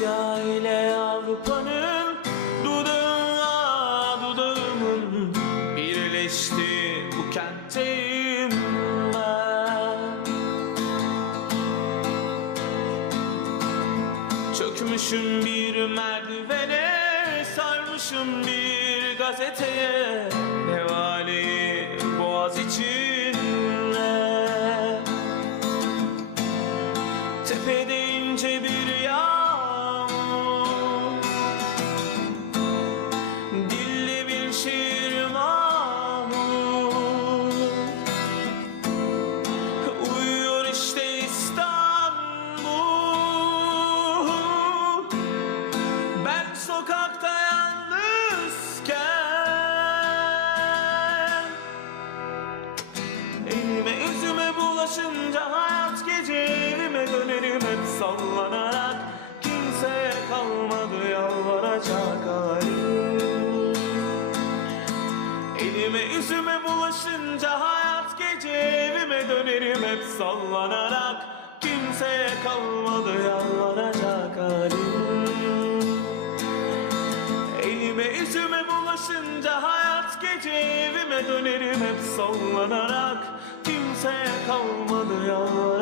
Asya ile Avrupa'nın dudağına dudağımın birleşti bu kentteyim ben. Çökmüşüm bir merdivene Sarmışım bir gazeteye Nevaleyi boğaz içinde. Tepede ince bir yağmur yüzüme bulaşınca hayat gece evime dönerim hep sallanarak. Kimseye kalmadı yalvaracak halim. Elime yüzüme bulaşınca hayat gece evime dönerim hep sallanarak. Kimseye kalmadı yalvaracak halim